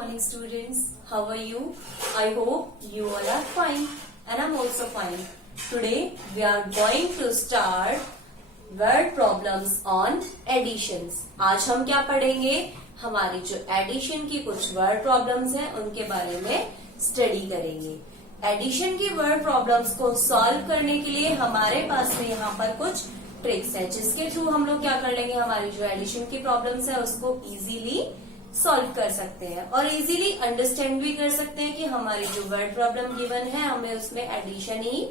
morning students. How are you? I hope you all are fine and I'm also fine. Today we are going to start word problems on additions. आज हम क्या पढ़ेंगे? हमारी जो addition की कुछ word problems हैं उनके बारे में स्टडी करेंगे। एडिशन की वर्ड प्रॉब्लम्स को सॉल्व करने के लिए हमारे पास में यहाँ पर कुछ ट्रिक्स है जिसके थ्रू हम लोग क्या कर लेंगे, हमारी जो एडिशन की प्रॉब्लम्स है उसको इजीली सॉल्व कर सकते हैं और इजीली अंडरस्टैंड भी कर सकते हैं कि हमारी जो वर्ड प्रॉब्लम गिवन है हमें उसमें एडिशन ही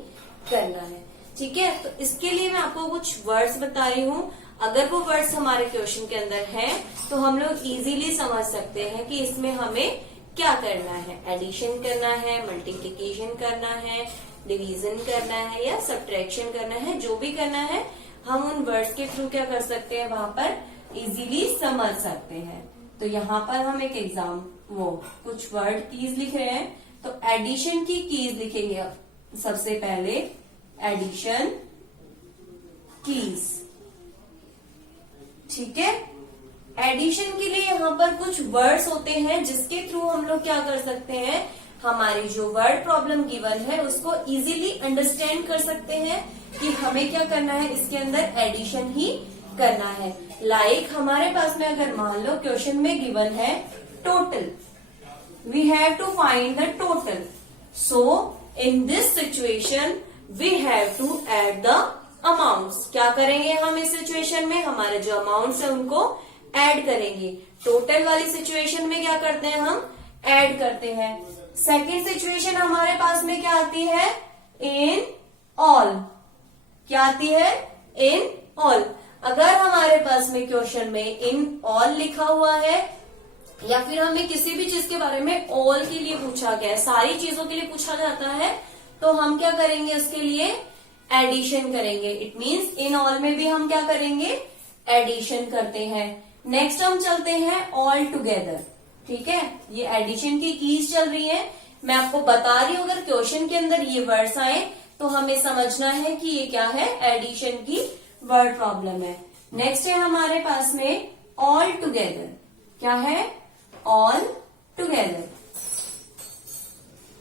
करना है। ठीक है, तो इसके लिए मैं आपको कुछ वर्ड्स बता रही हूँ। अगर वो वर्ड्स हमारे क्वेश्चन के अंदर हैं तो हम लोग इजीली समझ सकते हैं कि इसमें हमें क्या करना है, एडिशन करना है, मल्टीप्लिकेशन करना है, डिवीजन करना है या सब्ट्रैक्शन करना है। जो भी करना है हम उन वर्ड्स के थ्रू क्या कर सकते हैं, वहां पर इजीली समझ सकते हैं। तो यहाँ पर हम एक कुछ वर्ड कीज लिख रहे हैं। तो एडिशन की कीज लिखेंगे सबसे पहले, एडिशन कीज। ठीक है, एडिशन के लिए यहाँ पर कुछ वर्ड्स होते हैं जिसके थ्रू हम लोग क्या कर सकते हैं, हमारी जो वर्ड प्रॉब्लम गिवन है उसको इजीली अंडरस्टैंड कर सकते हैं कि हमें क्या करना है, इसके अंदर एडिशन ही करना है। लाइक हमारे पास में अगर मान लो क्वेश्चन में गिवन है total, we have to find the total. So in this situation we have to add the amounts. क्या करेंगे हम इस सिचुएशन में, हमारे जो अमाउंट्स है उनको ऐड करेंगे। टोटल वाली सिचुएशन में क्या करते हैं, हम ऐड करते हैं। सेकेंड सिचुएशन हमारे पास में क्या आती है, इन ऑल। क्या आती है, इन ऑल। अगर हमारे पास में क्वेश्चन में इन ऑल लिखा हुआ है या फिर हमें किसी भी चीज के बारे में ऑल के लिए पूछा गया है, सारी चीजों के लिए पूछा जाता है, तो हम क्या करेंगे, उसके लिए एडिशन करेंगे। इट मीन्स इन ऑल में भी हम क्या करेंगे, एडिशन करते हैं। नेक्स्ट हम चलते हैं ऑल टुगेदर। ठीक है, ये एडिशन की कीज चल रही है। मैं आपको बता रही हूं अगर क्वेश्चन के अंदर ये वर्ड्स आए तो हमें समझना है कि ये क्या है, एडिशन की वर्ड प्रॉब्लम है। नेक्स्ट है हमारे पास में ऑल टुगेदर। क्या है, ऑल टुगेदर।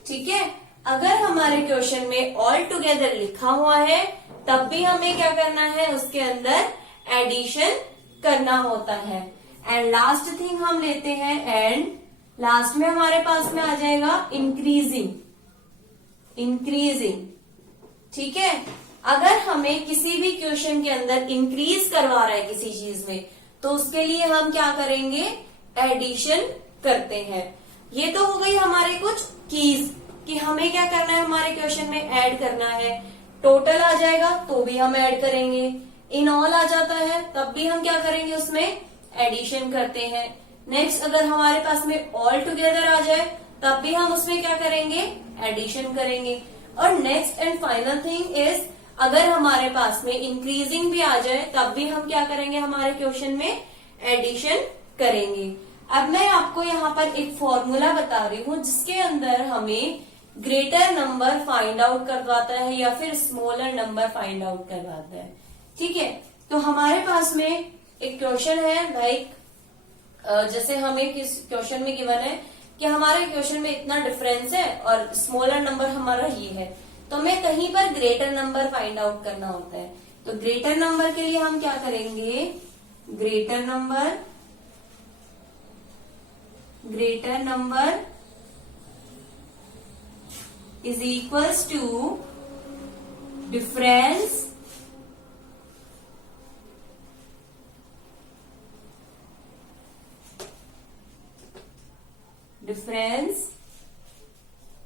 ठीक है, अगर हमारे क्वेश्चन में ऑल टुगेदर लिखा हुआ है तब भी हमें क्या करना है, उसके अंदर एडिशन करना होता है। एंड लास्ट थिंग हम लेते हैं, एंड लास्ट में हमारे पास में आ जाएगा इंक्रीजिंग। इंक्रीजिंग। ठीक है, अगर हमें किसी भी क्वेश्चन के अंदर इंक्रीज करवा रहा है किसी चीज में तो उसके लिए हम क्या करेंगे, एडिशन करते हैं। ये तो हो गई हमारे कुछ कीज कि हमें क्या करना है, हमारे क्वेश्चन में ऐड करना है। टोटल आ जाएगा तो भी हम ऐड करेंगे, इन ऑल आ जाता है तब भी हम क्या करेंगे, उसमें एडिशन करते हैं। नेक्स्ट अगर हमारे पास में ऑल टुगेदर आ जाए तब भी हम उसमें क्या करेंगे, एडिशन करेंगे। और next and final thing is, अगर हमारे पास में इंक्रीजिंग भी आ जाए तब भी हम क्या करेंगे, हमारे क्वेश्चन में एडिशन करेंगे। अब मैं आपको यहाँ पर एक फॉर्मूला बता रही हूँ जिसके अंदर हमें ग्रेटर नंबर फाइंड आउट करवाता है या फिर स्मॉलर नंबर फाइंड आउट करवाता है। ठीक है, तो हमारे पास में एक क्वेश्चन है, लाइक जैसे हमें किस क्वेश्चन में गिवन है कि हमारे क्वेश्चन में इतना डिफरेंस है और स्मॉलर नंबर हमारा ये है, तो हमें कहीं पर ग्रेटर नंबर फाइंड आउट करना होता है। तो ग्रेटर नंबर के लिए हम क्या करेंगे, greater number is equals to difference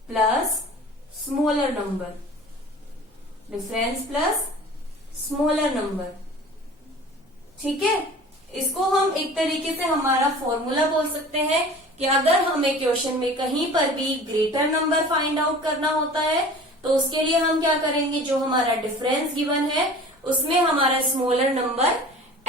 plus smaller number, difference plus smaller number. ठीक है, इसको हम एक तरीके से हमारा फॉर्मूला बोल सकते हैं कि अगर हमें क्वेश्चन में कहीं पर भी ग्रेटर नंबर फाइंड आउट करना होता है तो उसके लिए हम क्या करेंगे, जो हमारा डिफरेंस गिवन है उसमें हमारा स्मॉलर नंबर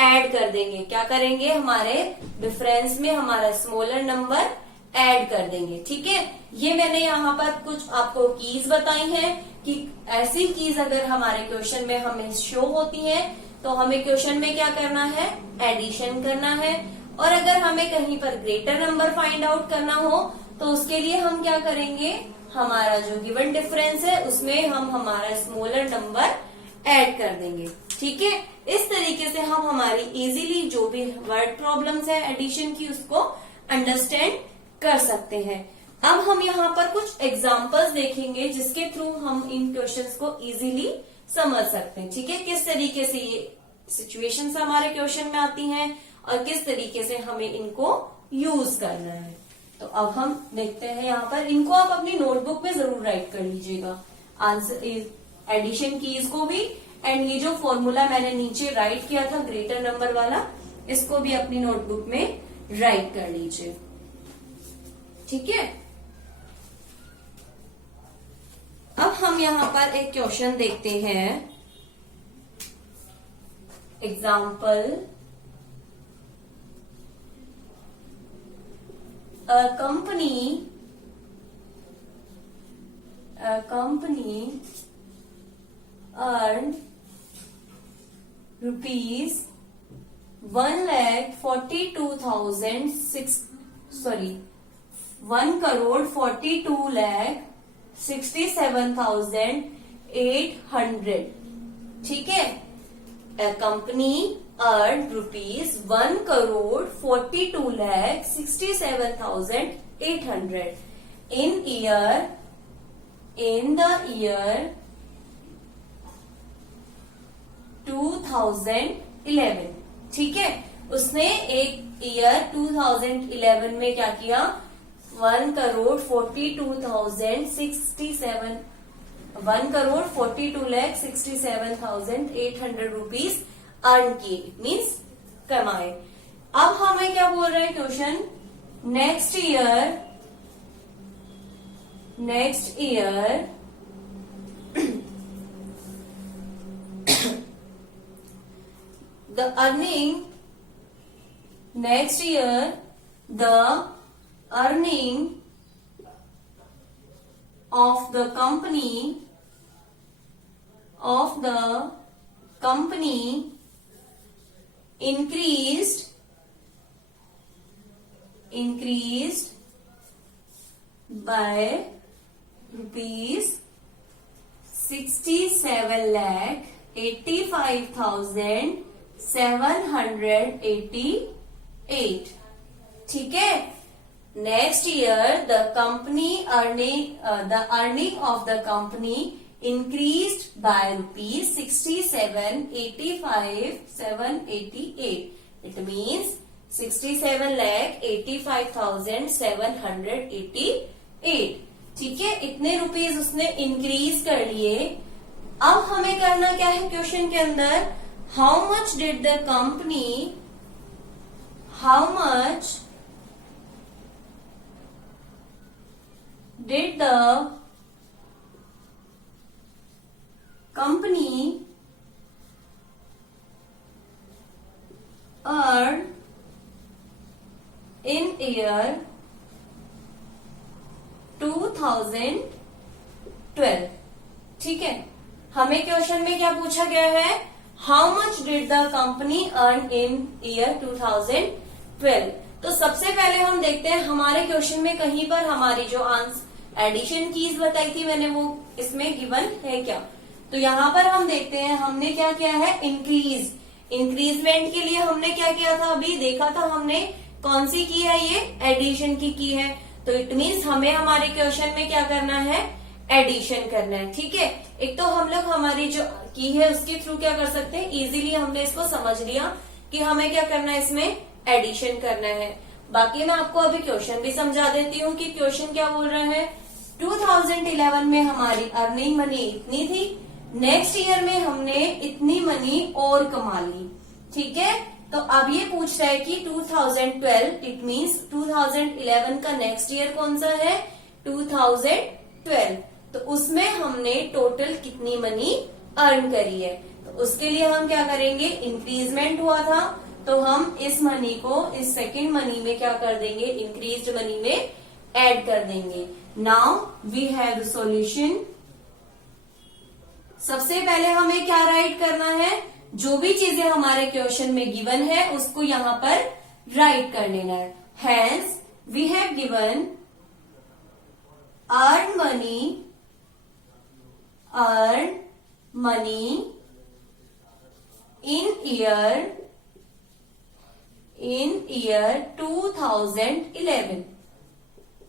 ऐड कर देंगे। क्या करेंगे, हमारे डिफरेंस में हमारा स्मॉलर नंबर ऐड कर देंगे। ठीक है, ये मैंने यहाँ पर कुछ आपको कीज बताई हैं कि ऐसी कीज अगर हमारे क्वेश्चन में हमें शो होती है तो हमें क्वेश्चन में क्या करना है, एडिशन करना है। और अगर हमें कहीं पर ग्रेटर नंबर फाइंड आउट करना हो तो उसके लिए हम क्या करेंगे, हमारा जो गिवन डिफरेंस है उसमें हम हमारा स्मॉलर नंबर ऐड कर देंगे। ठीक है, इस तरीके से हम हमारी इजीली जो भी वर्ड प्रॉब्लम्स है एडिशन की उसको अंडरस्टैंड कर सकते हैं। अब हम यहाँ पर कुछ एग्जांपल्स देखेंगे जिसके थ्रू हम इन क्वेश्चंस को इजीली समझ सकते हैं। ठीक है, किस तरीके से ये सिचुएशंस हमारे क्वेश्चन में आती हैं और किस तरीके से हमें इनको यूज करना है। तो अब हम देखते हैं यहाँ पर, इनको आप अपनी नोटबुक में जरूर राइट कर लीजिएगा, आंसर एडिशन कीज को भी, एंड ये जो फॉर्मूला मैंने नीचे राइट किया था ग्रेटर नंबर वाला, इसको भी अपनी नोटबुक में राइट कर लीजिए। ठीक है, अब हम यहाँ पर एक क्वेश्चन देखते हैं। Example, a company earned rupees 1,42,67800। ठीक है, a company earned rupees 1,42,67,800 in the year 2011। ठीक है, उसने एक ईयर 2011 में क्या किया, 1,42,67,800 रुपीज अर्न किए, इट मीन्स कमाए। अब हमें क्या बोल रहा है question, next year the earning of the company increased by rupees 67,85,788। ठीक है, next year the earning of the company increased by rupees 67,85,788। It means 67,85,788। ठीक है, इतने रुपीज उसने इंक्रीज कर लिए। अब हमें करना क्या है क्वेश्चन के अंदर, how much did the company earn in year 2012। ठीक है, हमें क्वेश्चन में क्या पूछा गया है, how much did the company earn in year 2012। तो सबसे पहले हम देखते हैं हमारे क्वेश्चन में कहीं पर हमारी जो एडिशन कीज बताई थी मैंने, वो इसमें गिवन है क्या। तो यहाँ पर हम देखते हैं हमने क्या किया है, इंक्रीजमेंट के लिए हमने क्या किया था, अभी देखा था हमने, कौन सी की है, ये एडिशन की है। तो इट मीन्स हमें हमारे क्वेश्चन में क्या करना है, एडिशन करना है। ठीक है, एक तो हम लोग हमारी जो की है उसके थ्रू क्या कर सकते हैं, इजीली हमने इसको समझ लिया कि हमें क्या करना है, इसमें एडिशन करना है। बाकी मैं आपको अभी क्वेश्चन भी समझा देती हूँ कि क्वेश्चन क्या बोल रहा है। 2011 में हमारी अर्निंग मनी इतनी थी, नेक्स्ट ईयर में हमने इतनी मनी और कमा ली। ठीक है, तो अब ये पूछ रहा है कि 2012, इट मीन्स 2011 का नेक्स्ट ईयर कौन सा है, 2012। तो उसमें हमने टोटल कितनी मनी अर्न करी है। तो उसके लिए हम क्या करेंगे, इंक्रीजमेंट हुआ था तो हम इस मनी को इस सेकेंड मनी में क्या कर देंगे, इंक्रीज्ड मनी में ऐड कर देंगे। Now we have the solution. सबसे पहले हमें क्या राइट करना है, जो भी चीजें हमारे क्वेश्चन में गिवन है उसको यहाँ पर राइट कर लेना है। Hence we have given earn money in year 2011।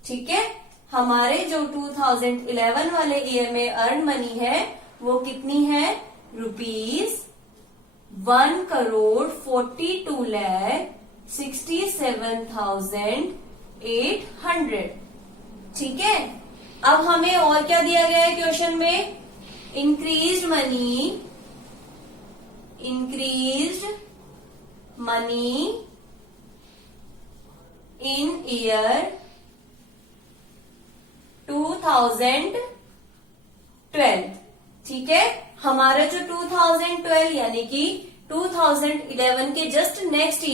ठीक है, हमारे जो 2011 वाले ईयर में अर्न मनी है वो कितनी है? ₹1,42,67,800। ठीक है, अब हमें और क्या दिया गया है क्वेश्चन में? Increased money in year 2012। ठीक है, हमारा जो 2012 यानी कि 2011 के जस्ट नेक्स्ट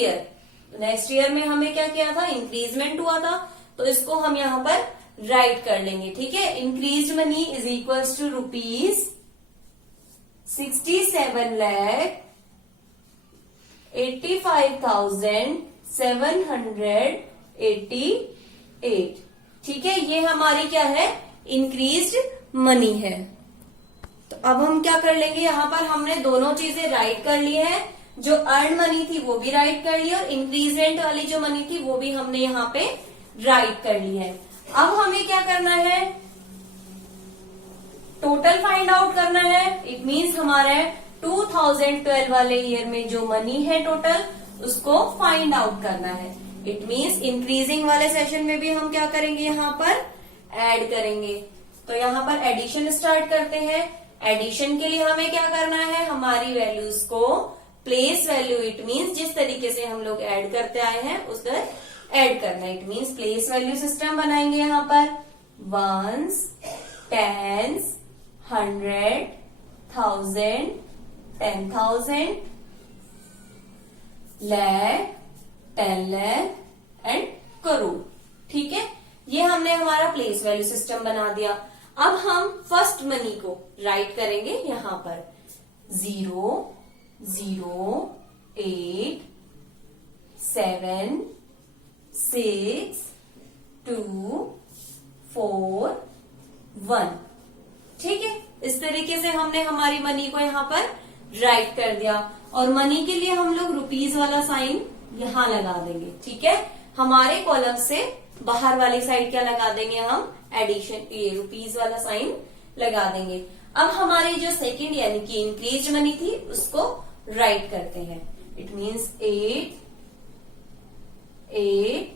ईयर में हमें क्या किया था? इंक्रीजमेंट हुआ था, तो इसको हम यहां पर राइट कर लेंगे। ठीक है, increase money is equals to ₹85,788। ठीक है, ये हमारी क्या है? इंक्रीज्ड मनी है। तो अब हम क्या कर लेंगे? यहाँ पर हमने दोनों चीजें राइट कर ली है, जो अर्न मनी थी वो भी राइट कर ली और इंक्रीजमेंट वाली जो मनी थी वो भी हमने यहाँ पे राइट कर ली है। अब हमें क्या करना है? टोटल फाइंड आउट करना है। इट मीन्स हमारे 2012 वाले ईयर में जो मनी है टोटल, उसको फाइंड आउट करना है। इट मीन्स इंक्रीजिंग वाले सेशन में भी हम क्या करेंगे? यहाँ पर ऐड करेंगे। तो यहाँ पर एडिशन स्टार्ट करते हैं। एडिशन के लिए हमें क्या करना है? हमारी वैल्यूज को प्लेस वैल्यू, इट मीन्स जिस तरीके से हम लोग ऐड करते आए हैं उधर ऐड करना है। It means place value system बनाएंगे यहाँ पर। Ones, tens, 100, 1000, 10,000, lakh, 10 lakh and crore. ठीक है, ये हमने हमारा प्लेस वैल्यू सिस्टम बना दिया। अब हम फर्स्ट मनी को राइट करेंगे यहां पर 0, 0, 8, 7, 6, 2, 4, 1। ठीक है, इस तरीके से हमने हमारी मनी को यहाँ पर राइट कर दिया। और मनी के लिए हम लोग रुपीज वाला साइन यहाँ लगा देंगे। ठीक है, हमारे कॉलम से बाहर वाली साइड क्या लगा देंगे? हम एडिशन, ये रुपीज वाला साइन लगा देंगे। अब हमारी जो सेकंड यानी कि इंक्रीज मनी थी उसको राइट करते हैं। इट मीन्स 8, 8,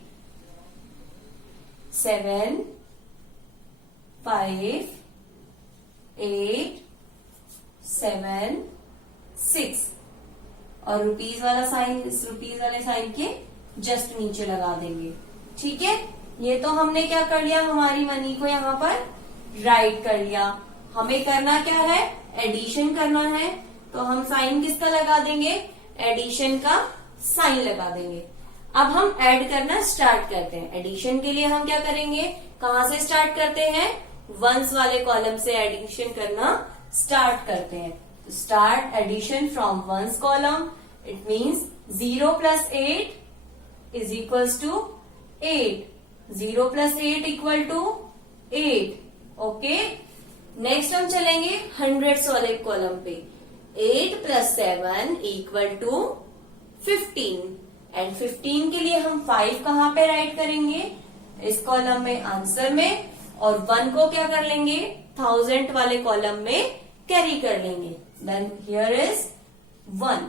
7, 5, 8, 7, 6 और रुपीज वाला साइन इस रुपीज वाले साइन के जस्ट नीचे लगा देंगे। ठीक है, ये तो हमने क्या कर लिया? हमारी मनी को यहाँ पर राइट कर लिया। हमें करना क्या है? एडिशन करना है, तो हम साइन किसका लगा देंगे? एडिशन का साइन लगा देंगे। अब हम ऐड करना स्टार्ट करते हैं। एडिशन के लिए हम क्या करेंगे? कहां से स्टार्ट करते हैं? वंस वाले कॉलम से एडिशन करना स्टार्ट करते हैं। Start addition from ones column. It means 0 + 8 is equals to 8। 0 + 8 equal to 8। Okay, next हम चलेंगे हंड्रेड्स वाले कॉलम पे। 8 + 7 इक्वल टू 15 एंड 15 के लिए हम 5 कहाँ पे राइट करेंगे? इस कॉलम में आंसर में, और 1 को क्या कर लेंगे? 1000 वाले कॉलम में कैरी कर लेंगे। Then here is 1।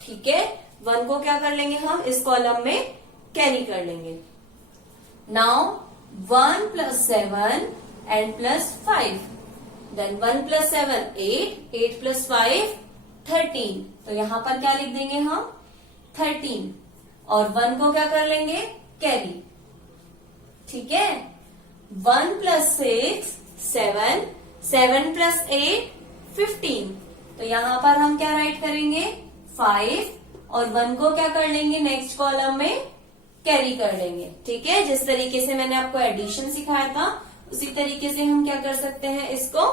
ठीक है, 1 को क्या कर लेंगे? हम इस कॉलम में कैरी कर लेंगे। Now 1 + 7 and +5। देन 1 + 7 8, 8 + 5 13। तो यहां पर क्या लिख देंगे हम? 13 और 1 को क्या कर लेंगे? कैरी। ठीक है, 1 + 6 7, 7 + 8 15। तो यहां पर हम क्या राइट करेंगे? 5 और 1 को क्या कर लेंगे? नेक्स्ट कॉलम में कैरी कर लेंगे। ठीक है, जिस तरीके से मैंने आपको एडिशन सिखाया था उसी तरीके से हम क्या कर सकते हैं? इसको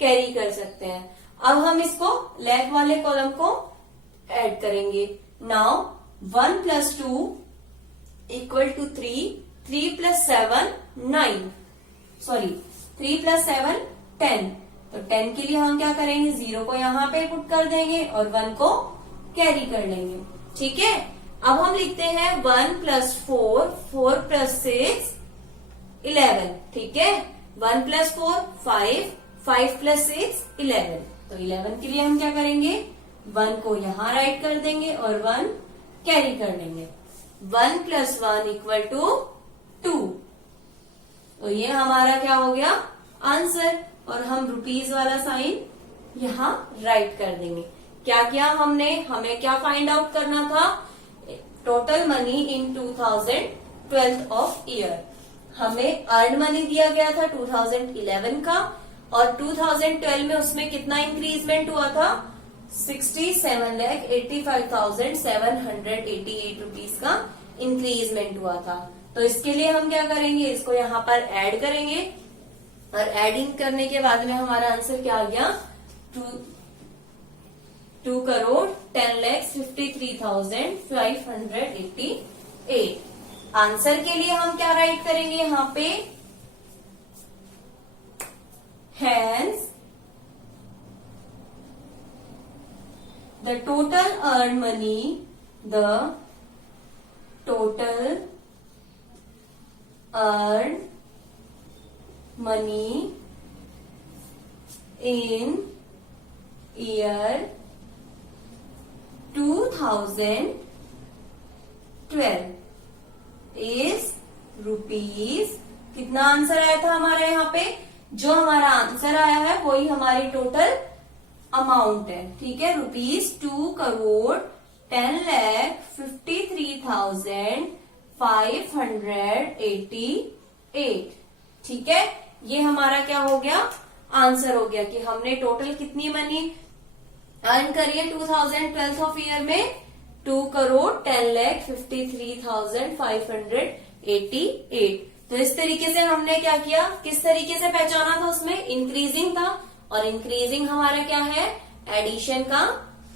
कैरी कर सकते हैं। अब हम इसको लेफ्ट वाले कॉलम को ऐड करेंगे। Now 1 + 2 equal to 3 plus 7 9, sorry 3 plus 7 10। तो 10 के लिए हम क्या करेंगे, 0 को यहाँ पे पुट कर देंगे और 1 को कैरी कर लेंगे। ठीक है, अब हम लिखते हैं 1 प्लस 4, 4 प्लस 6 11। ठीक है, 1 प्लस 4 5, 5 प्लस 6 11। तो 11 के लिए हम क्या करेंगे, 1 को यहाँ राइट कर देंगे और 1 कैरी कर लेंगे। 1 प्लस 1 इक्वल टू 2। तो ये हमारा क्या हो गया, आंसर। और हम रुपीज वाला साइन यहाँ राइट कर देंगे। क्या किया हमने, हमें क्या फाइंड आउट करना था, total money in 2012 of year. हमें अर्न मनी दिया गया था 2011 का, और 2012 में उसमें कितना इंक्रीजमेंट हुआ था, 67,85,788 रुपीज का इंक्रीजमेंट हुआ था। तो इसके लिए हम क्या करेंगे, इसको यहाँ पर ऐड करेंगे, और एडिंग करने के बाद में हमारा आंसर क्या आ गया, 2,10,53,588। आंसर के लिए हम क्या राइट करेंगे यहाँ पे, hence the total earned money, the total earned money in year 2012 is rupees, कितना आंसर आया था हमारा यहाँ पे, जो हमारा आंसर आया है वही हमारी टोटल अमाउंट है। ठीक है, ₹2,10,53,588। ठीक है, ये हमारा क्या हो गया, आंसर हो गया कि हमने टोटल कितनी मनी अर्न करी है 2012 ऑफ ईयर में, 2,10,53,588। तो इस तरीके से हमने क्या किया, किस तरीके से पहचाना था, उसमें इंक्रीजिंग था, और इंक्रीजिंग हमारा क्या है, एडिशन का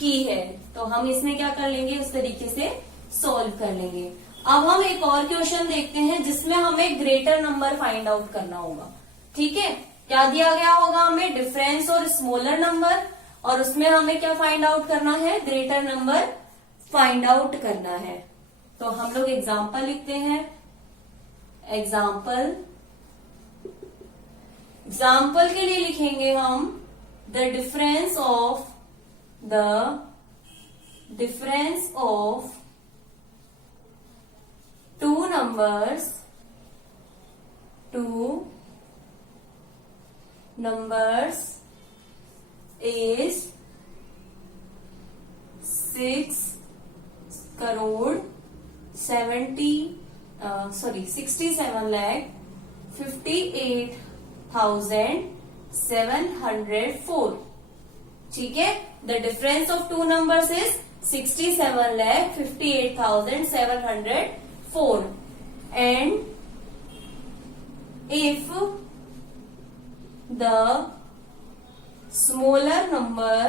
की है। तो हम इसमें क्या कर लेंगे, उस तरीके से सॉल्व कर लेंगे। अब हम एक और क्वेश्चन देखते हैं जिसमें हमें ग्रेटर नंबर फाइंड आउट करना होगा। ठीक है, क्या दिया गया होगा हमें, डिफरेंस और स्मॉलर नंबर, और उसमें हमें क्या फाइंड आउट करना है, ग्रेटर नंबर फाइंड आउट करना है। तो हम लोग एग्जाम्पल लिखते हैं, एग्जाम्पल के लिए लिखेंगे हम the difference of two numbers is 67,58,704। ठीक है, the difference of two numbers is 67,58,704, and if the smaller number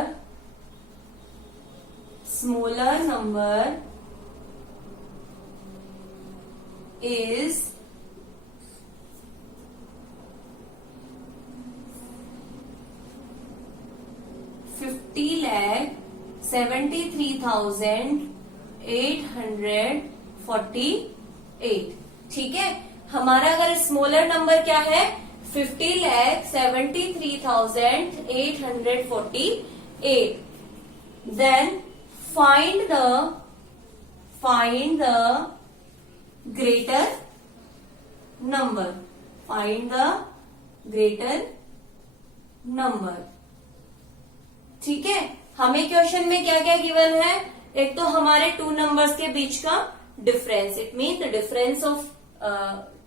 is 50,73,848। ठीक है, हमारा अगर स्मॉलर नंबर क्या है, 50,73,848, then find the greater number. ठीक है, हमें क्वेश्चन में क्या क्या गिवन है, एक तो हमारे टू नंबर्स के बीच का difference, it mean the difference of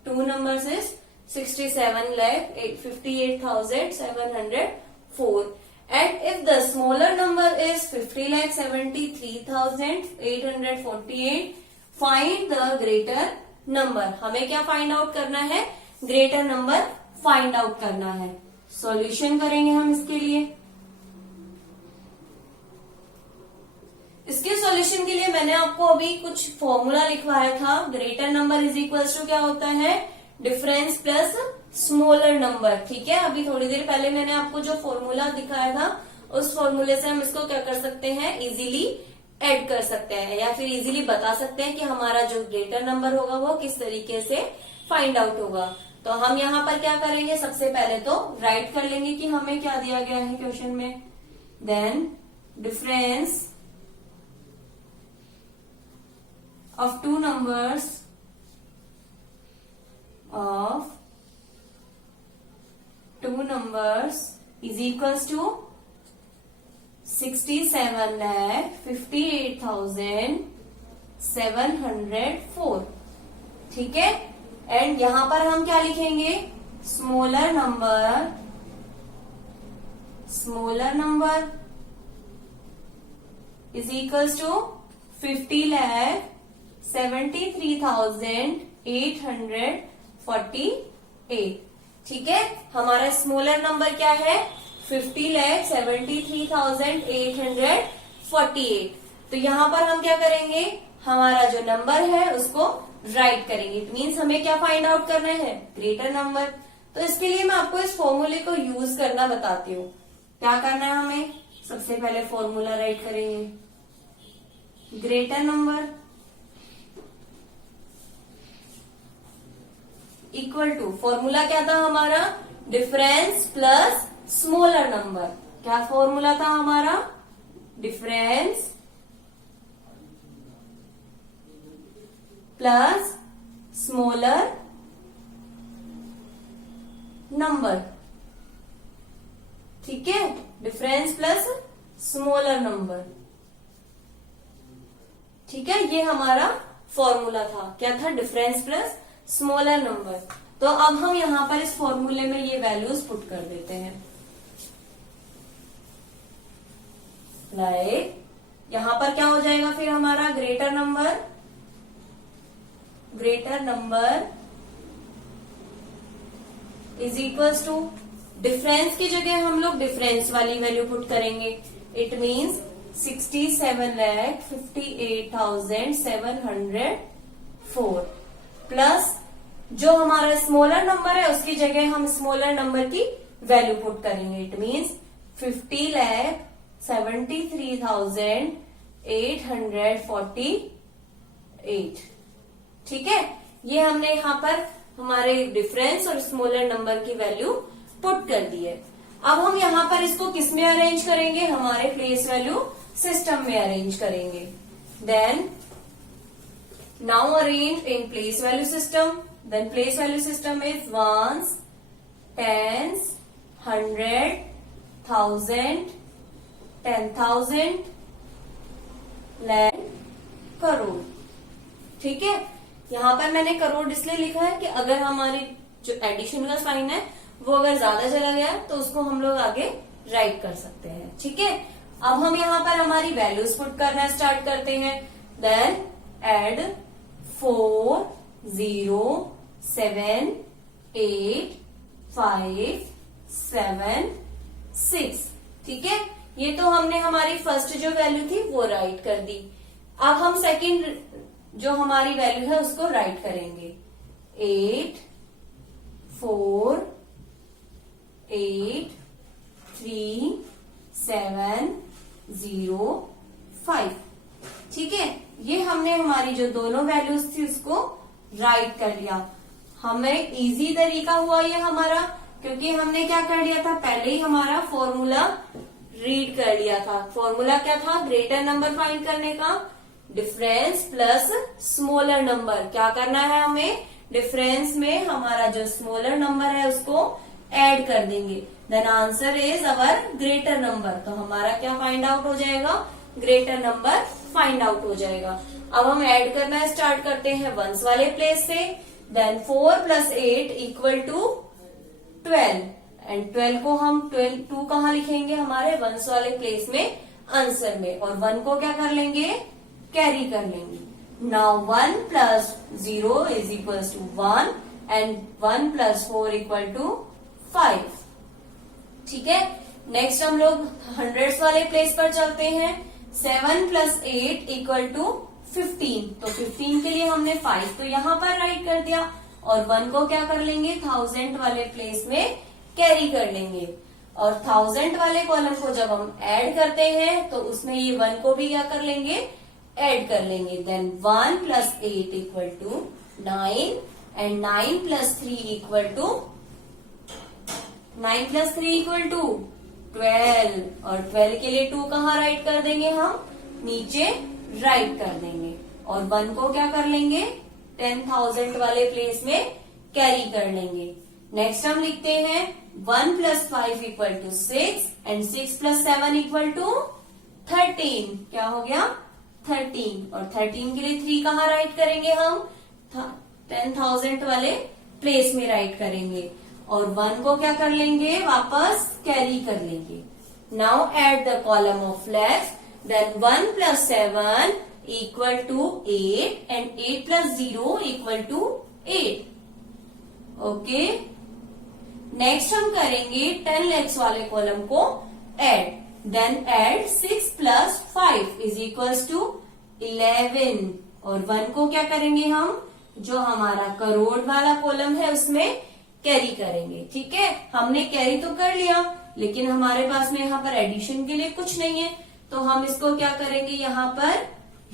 two numbers is 67,58,704, and if the smaller number is 50,73,848, find the greater number। हमें क्या फाइंड आउट करना है, ग्रेटर नंबर फाइंड आउट करना है। सॉल्यूशन करेंगे हम इसके लिए। इसके सॉल्यूशन के लिए मैंने आपको अभी कुछ फॉर्मूला लिखवाया था। Greater number is equals to क्या होता है, डिफरेंस प्लस स्मॉलर नंबर। ठीक है, अभी थोड़ी देर पहले मैंने आपको जो फॉर्मूला दिखाया था उस फॉर्मूले से हम इसको क्या कर सकते हैं, इजीली ऐड कर सकते हैं या फिर इजीली बता सकते हैं कि हमारा जो ग्रेटर नंबर होगा वो किस तरीके से फाइंड आउट होगा। तो हम यहाँ पर क्या करेंगे, सबसे पहले तो राइट कर लेंगे कि हमें क्या दिया गया है क्वेश्चन में। Then difference of two numbers is equals to 67,58,704। ठीक है, एंड यहां पर हम क्या लिखेंगे, smaller number is equals to 50,73,848। ठीक है, हमारा स्मॉलर नंबर क्या है, 50,73,848। तो यहाँ पर हम क्या करेंगे, हमारा जो नंबर है उसको राइट करेंगे। इट मीन्स हमें क्या फाइंड आउट करना है, ग्रेटर नंबर। तो इसके लिए मैं आपको इस फॉर्मूले को यूज करना बताती हूँ। क्या करना है हमें, सबसे पहले फॉर्मूला राइट करेंगे। Greater number equal to, formula क्या था हमारा, डिफरेंस प्लस स्मॉलर नंबर। क्या फॉर्मूला था हमारा, डिफरेंस प्लस स्मॉलर नंबर। ठीक है, डिफरेंस प्लस स्मॉलर नंबर। ठीक है, ये हमारा फॉर्मूला था, क्या था, डिफरेंस प्लस स्मॉलर नंबर। तो अब हम यहां पर इस फॉर्मूले में ये वैल्यूज पुट कर देते हैं। लाइक यहां पर क्या हो जाएगा फिर हमारा, greater number is equals to, difference की जगह हम लोग डिफरेंस वाली वैल्यू पुट करेंगे। इट मीन्स 67,58,704 प्लस जो हमारा स्मॉलर नंबर है उसकी जगह हम स्मॉलर नंबर की वैल्यू पुट करेंगे। It means 50,73,848। ठीक है, ये हमने यहाँ पर हमारे डिफरेंस और स्मॉलर नंबर की वैल्यू पुट कर दी है। अब हम यहाँ पर इसको किस में अरेंज करेंगे, हमारे प्लेस वैल्यू सिस्टम में अरेंज करेंगे। Then now arrange in place value system. Then place value system is ones, tens, 100, 1000, 10,000, lakh, crore. ठीक है, यहाँ पर मैंने करोड़ इसलिए लिखा है कि अगर हमारी जो एडिशन का साइन है वो अगर ज्यादा चला गया तो उसको हम लोग आगे राइट कर सकते हैं। ठीक है, अब हम यहाँ पर हमारी वैल्यूज पुट करना स्टार्ट करते हैं। Then add 4, 0, 7, 8, 5, 7, 6। ठीक है, ये तो हमने हमारी फर्स्ट जो वैल्यू थी वो राइट कर दी। अब हम सेकंड जो हमारी वैल्यू है उसको राइट करेंगे। 8, 4, 8, 3, 7, 0, 5। ठीक है, ये हमने हमारी जो दोनों वैल्यूज थी उसको राइट कर लिया। हमें इजी तरीका हुआ ये हमारा, क्योंकि हमने क्या कर लिया था, पहले ही हमारा फॉर्मूला रीड कर लिया था। फॉर्मूला क्या था, ग्रेटर नंबर फाइंड करने का, डिफरेंस प्लस स्मॉलर नंबर। क्या करना है हमें, डिफरेंस में हमारा जो स्मॉलर नंबर है उसको ऐड कर देंगे। Then answer is our greater number. तो हमारा क्या फाइंड आउट हो जाएगा, ग्रेटर नंबर फाइंड आउट हो जाएगा। अब हम ऐड करना स्टार्ट करते हैं वंस वाले प्लेस से। देन 4 + 8 = 12 एंड 12 को हम 2 कहाँ लिखेंगे, हमारे वंस वाले प्लेस में आंसर में, और 1 को क्या कर लेंगे, कैरी कर लेंगे। Now 1 + 0 = 1 and 1 + 4 = 5। ठीक है, नेक्स्ट हम लोग हंड्रेड्स वाले प्लेस पर चलते हैं। 7 प्लस 8 इक्वल टू 15। तो 15 के लिए हमने 5 तो यहां पर राइट कर दिया, और 1 को क्या कर लेंगे, 1000 वाले प्लेस में कैरी कर लेंगे। और 1000 वाले कॉलम को जब हम ऐड करते हैं तो उसमें ये 1 को भी क्या कर लेंगे, ऐड कर लेंगे। Then 1 plus 8 equal to 9 and 9 plus 3 equal to 9 plus 3 equal to 12। और 12 के लिए 2 कहाँ राइट कर देंगे, हम नीचे राइट कर देंगे। और 1 को क्या कर लेंगे, 10,000 वाले प्लेस में कैरी कर लेंगे। नेक्स्ट हम लिखते हैं 1 plus 5 equal to 6 and 6 plus 7 equal to 13। क्या हो गया, 13। और 13 के लिए 3 कहाँ राइट करेंगे, हम 10,000 वाले प्लेस में राइट करेंगे। और 1 को क्या कर लेंगे, वापस कैरी कर लेंगे। Now add the column of left, then 1 plus 7 equal to 8 and 8 plus 0 equal to 8। Okay, next हम करेंगे 10 lakhs वाले कॉलम को add. Then add 6 plus 5 is equals to 11। और 1 को क्या करेंगे, हम जो हमारा करोड़ वाला कॉलम है उसमें कैरी करेंगे। ठीक है, हमने कैरी तो कर लिया, लेकिन हमारे पास में यहाँ पर एडिशन के लिए कुछ नहीं है, तो हम इसको क्या करेंगे, यहाँ पर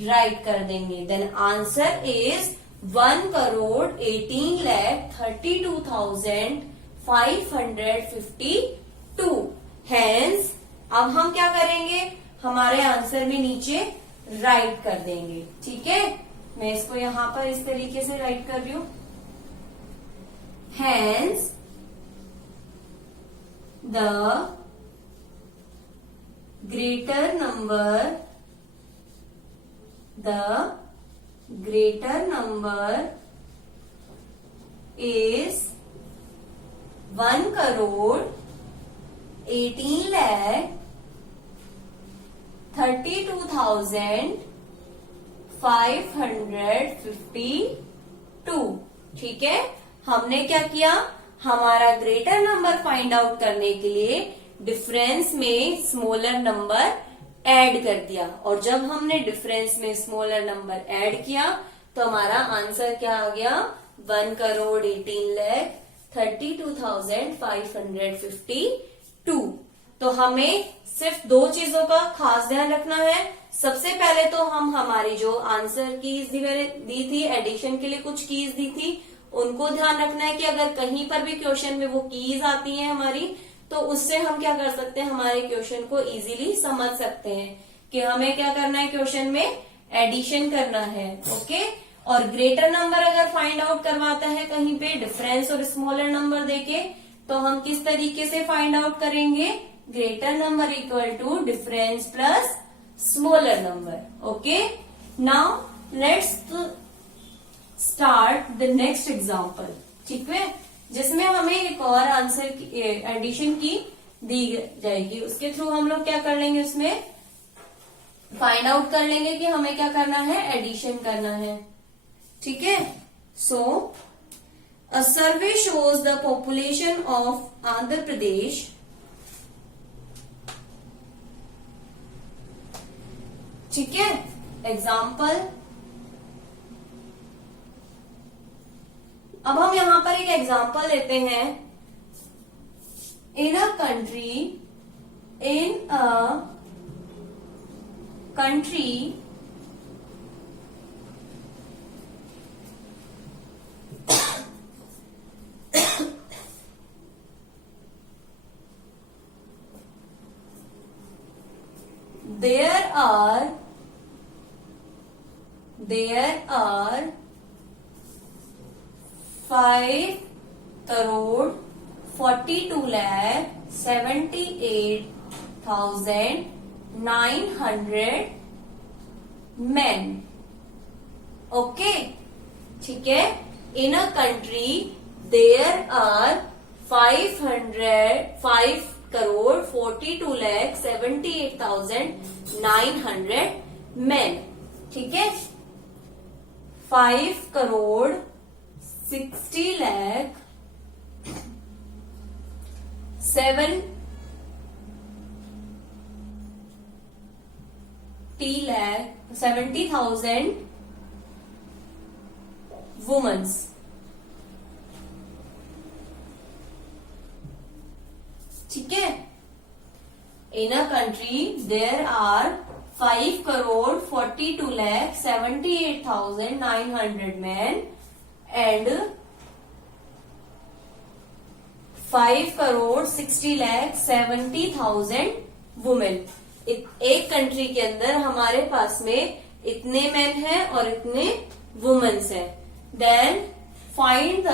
राइट कर देंगे। Then answer is 1,18,32,552। हेंस अब हम क्या करेंगे, हमारे आंसर में नीचे राइट कर देंगे। ठीक है, मैं इसको यहां पर इस तरीके से राइट कर रही हूं। Hence the greater number is 1,18,32,552। ठीक है, हमने क्या किया, हमारा ग्रेटर नंबर फाइंड आउट करने के लिए डिफरेंस में स्मॉलर नंबर ऐड कर दिया। और जब हमने डिफरेंस में स्मॉलर नंबर ऐड किया तो हमारा आंसर क्या आ गया, 1,18,32,552। तो हमें सिर्फ 2 चीजों का खास ध्यान रखना है। सबसे पहले तो हम हमारी जो आंसर कीज दी थी, एडिशन के लिए कुछ कीज दी थी, उनको ध्यान रखना है कि अगर कहीं पर भी क्वेश्चन में वो कीज आती हैं हमारी, तो उससे हम क्या कर सकते हैं, हमारे क्वेश्चन को इजीली समझ सकते हैं कि हमें क्या करना है, क्वेश्चन में एडिशन करना है। ओके, और ग्रेटर नंबर अगर फाइंड आउट करवाता है कहीं पे डिफरेंस और स्मॉलर नंबर देके, तो हम किस तरीके से फाइंड आउट करेंगे, greater number equal to difference plus smaller number. Okay, now let's start the next example. ठीक है, जिसमें हमें एक और आंसर एडिशन की दी जाएगी, उसके थ्रू हम लोग क्या कर लेंगे, उसमें फाइंड आउट कर लेंगे कि हमें क्या करना है, एडिशन करना है। ठीक है, so a survey shows the population of Andhra Pradesh ठीक है, एग्जाम्पल। अब हम यहां पर एक एग्जाम्पल लेते हैं। In a country there are 5,42,78,900 men। Okay, ठीक है, in a country there are 5,42,78,900 men। ठीक है, 5,60,07 70,000 वुमेन्स। ठीक है। In a country there are 5,42,78,900 men and 5,60,70,000 women. एक कंट्री के अंदर हमारे पास में इतने मैन हैं और इतने वुमेन्स हैं। Then find the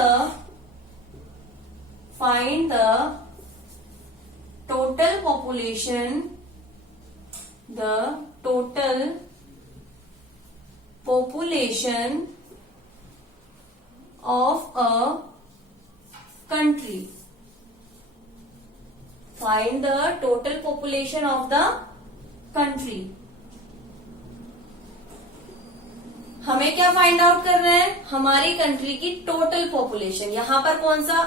total population of a country. Find the total population of the country. हमें क्या फाइंड आउट करना है? हमारी कंट्री की टोटल पॉपुलेशन। यहां पर कौन सा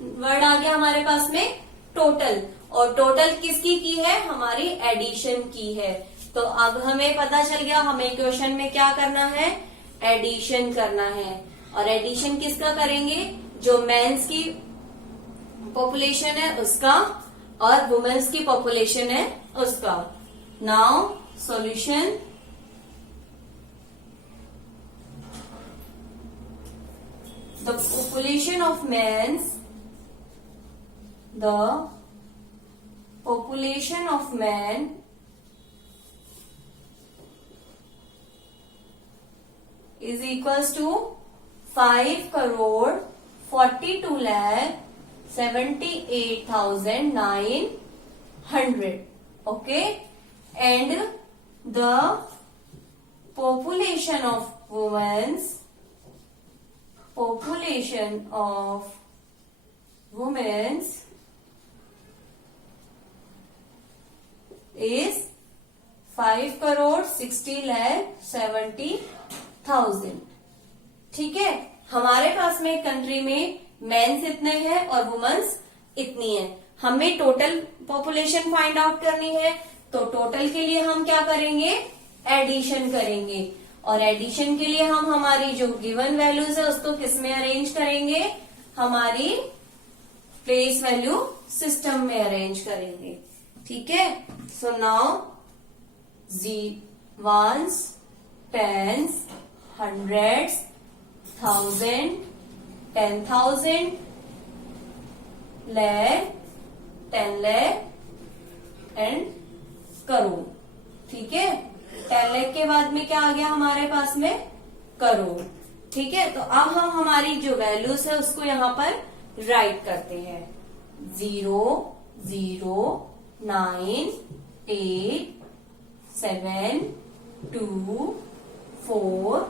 वर्ड आ गया हमारे पास में? टोटल। और टोटल किसकी की है? हमारी एडिशन की है। तो अब हमें पता चल गया हमें क्वेश्चन में क्या करना है? एडिशन करना है। और एडिशन किसका करेंगे? जो मेंस की पॉपुलेशन है उसका और वुमेन्स की पॉपुलेशन है उसका। Now solution. The population of mens is equals to 5,42,78,900. Okay, and the population of women's is 5,60,70,000. ठीक है। हमारे पास में कंट्री में मेंस इतने हैं और वुमेन्स इतनी है। हमें टोटल पॉपुलेशन फाइंड आउट करनी है। तो टोटल के लिए हम क्या करेंगे? एडिशन करेंगे। और एडिशन के लिए हम हमारी जो गिवन वैल्यूज है उसको किस में अरेंज करेंगे? हमारी प्लेस वैल्यू सिस्टम में अरेंज करेंगे। ठीक है। So now ones, tens, hundreds, 1,000, 10,000, lakh, 10 lakh and crore. ठीक है। 10 लाख के बाद में क्या आ गया हमारे पास में? करोड़। ठीक है। तो अब हम हमारी जो वैल्यूज है उसको यहाँ पर राइट करते हैं। 0, 0, 9, 8, 7, 2, 4,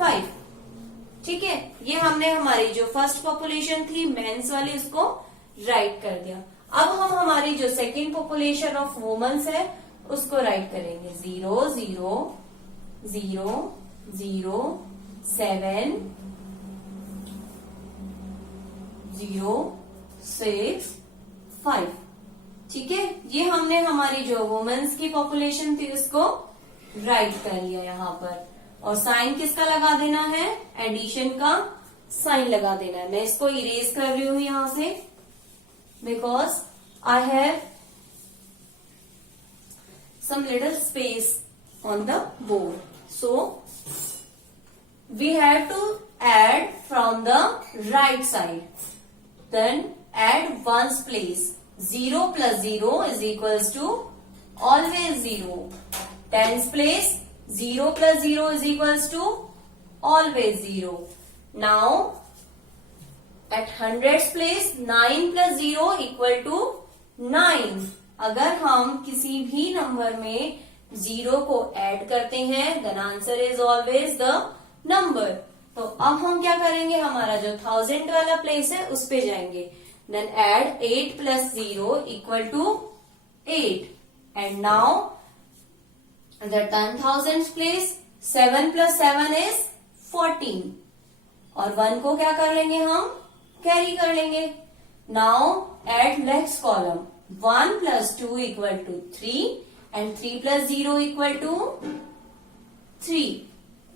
5। ठीक है। ये हमने हमारी जो फर्स्ट पॉपुलेशन थी मेंस वाली उसको राइट कर दिया। अब हम हमारी जो सेकंड पॉपुलेशन ऑफ वुमेन्स है उसको राइट करेंगे। 0, 0, 0, 0, 7, 0, 6, 5। ठीक है। ये हमने हमारी जो वुमेन्स की पॉपुलेशन थी उसको राइट कर लिया यहाँ पर। और साइन किसका लगा देना है? एडिशन का साइन लगा देना है। मैं इसको इरेज कर रही हूं यहां से because I have some little space on the board. So we have to add from the right side. Then add ones place. 0 plus 0 is equals to always 0. Tens place 0 plus 0 is equals to always 0. Now at hundreds place 9 plus 0 equal to 9. अगर हम किसी भी number में 0 को add करते हैं then answer is always the number. तो अब हम क्या करेंगे? हमारा जो 1000 वाला प्लेस है उस पे जाएंगे। Then add 8 plus 0 equal to 8 and now the 10,000 place 7 plus 7 is 14 और 1 को क्या कर लेंगे? हम कैरी कर लेंगे। Now add next column 1 plus 2 equal to 3 and 3 plus 0 equal to 3.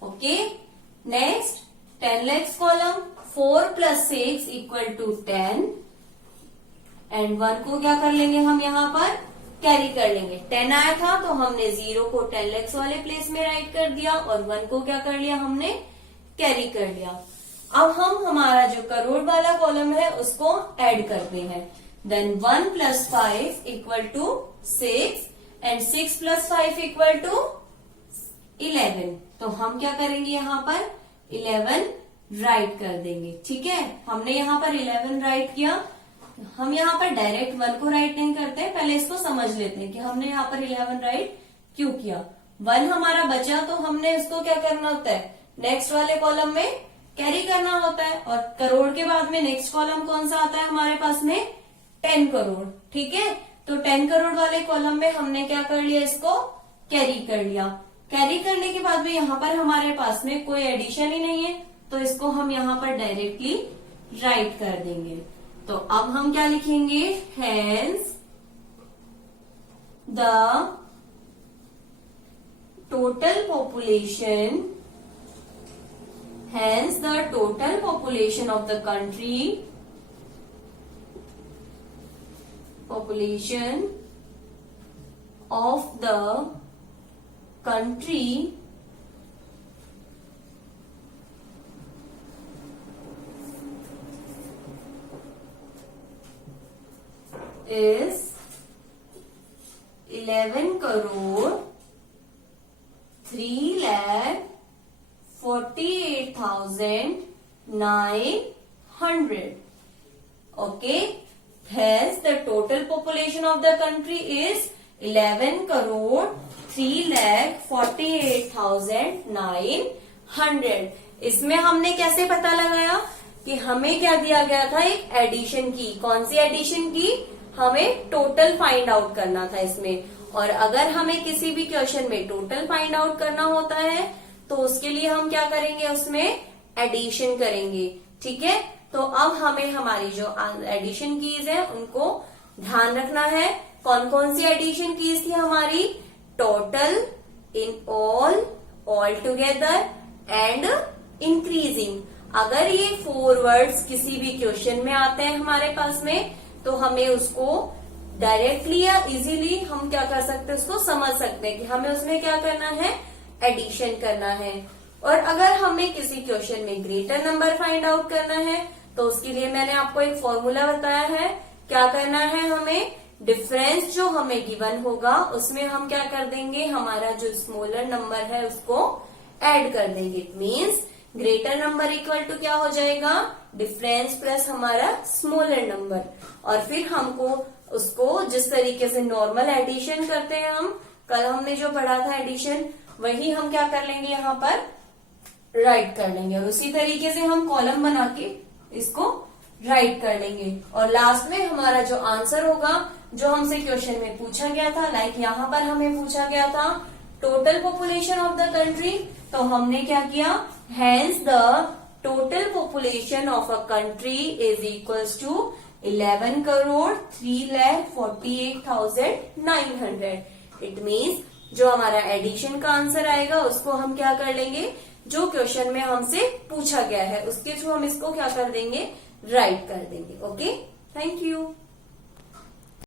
Okay. Next, 10 lakhs column, 4 plus 6 equal to 10 and 1 को क्या कर लेंगे हम यहाँ पर कैरी कर लेंगे. 10 आया था तो हमने 0 को 10 lakhs वाले प्लेस में राइट कर दिया और 1 को क्या कर लिया हमने कैरी कर लिया. अब हम हमारा जो करोड़ वाला कॉलम है उसको ऐड करते हैं. Then 1 plus 5 equal to 6 and 6 plus 5 equal to 11. तो हम क्या करेंगे यहाँ पर 11 राइट कर देंगे. ठीक है, हमने यहाँ पर 11 राइट किया. हम यहाँ पर डायरेक्ट 1 को राइट नहीं करते, पहले इसको समझ लेते हैं कि हमने यहाँ पर 11 राइट क्यों किया. 1 हमारा बचा तो हमने इसको क्या करना होता है नेक्स्ट वाले कॉलम में कैरी करना होता है. और करोड़ के बाद में नेक्स्ट कॉलम कौन सा आता है हमारे पास में 10 करोड़. ठीक है, तो 10 करोड़ वाले कॉलम में हमने क्या कर लिया इसको कैरी कर लिया. कैरी करने के बाद में यहाँ पर हमारे पास में कोई एडिशन ही नहीं है तो इसको हम यहाँ पर डायरेक्टली राइट कर देंगे. तो अब हम क्या लिखेंगे hence the total population of the country is 11 crore 3,48,900. Okay, hence the total population of the country is 11 crore 3,48,900. इसमें हमने कैसे पता लगाया कि हमें क्या दिया गया था एक एडिशन की. कौन सी एडिशन की, हमें टोटल फाइंड आउट करना था इसमें. और अगर हमें किसी भी क्वेश्चन में टोटल फाइंड आउट करना होता है तो उसके लिए हम क्या करेंगे उसमें एडिशन करेंगे. ठीक है, तो अब हमें हमारी जो एडिशन कीज है उनको ध्यान रखना है. कौन कौन सी एडिशन कीज थी हमारी, total, in all together and increasing. अगर ये 4 वर्ड्स किसी भी क्वेश्चन में आते हैं हमारे पास में तो हमें उसको डायरेक्टली या इजीली हम क्या कर सकते हैं उसको समझ सकते हैं कि हमें उसमें क्या करना है एडिशन करना है. और अगर हमें किसी क्वेश्चन में ग्रेटर नंबर फाइंड आउट करना है तो उसके लिए मैंने आपको एक फॉर्मूला बताया है. क्या करना है, हमें डिफरेंस जो हमें गिवन होगा उसमें हम क्या कर देंगे हमारा जो स्मॉलर नंबर है उसको ऐड कर देंगे. It means greater number equal to क्या हो जाएगा डिफरेंस प्लस हमारा स्मॉलर नंबर. और फिर हमको उसको जिस तरीके से नॉर्मल एडिशन करते हैं, हम कल हमने जो पढ़ा था एडिशन, वही हम क्या कर लेंगे यहाँ पर राइट कर लेंगे. और उसी तरीके से हम कॉलम बना के इसको राइट कर लेंगे. और लास्ट में हमारा जो आंसर होगा जो हमसे क्वेश्चन में पूछा गया था, लाइक यहाँ पर हमें पूछा गया था total population of the country, तो हमने क्या किया hence the total population of a country is equals to 11 crore 3,48,900. इट मीन्स जो हमारा एडिशन का आंसर आएगा उसको हम क्या कर लेंगे जो क्वेश्चन में हमसे पूछा गया है उसके थ्रू हम इसको क्या कर देंगे राइट कर देंगे. Okay, thank you.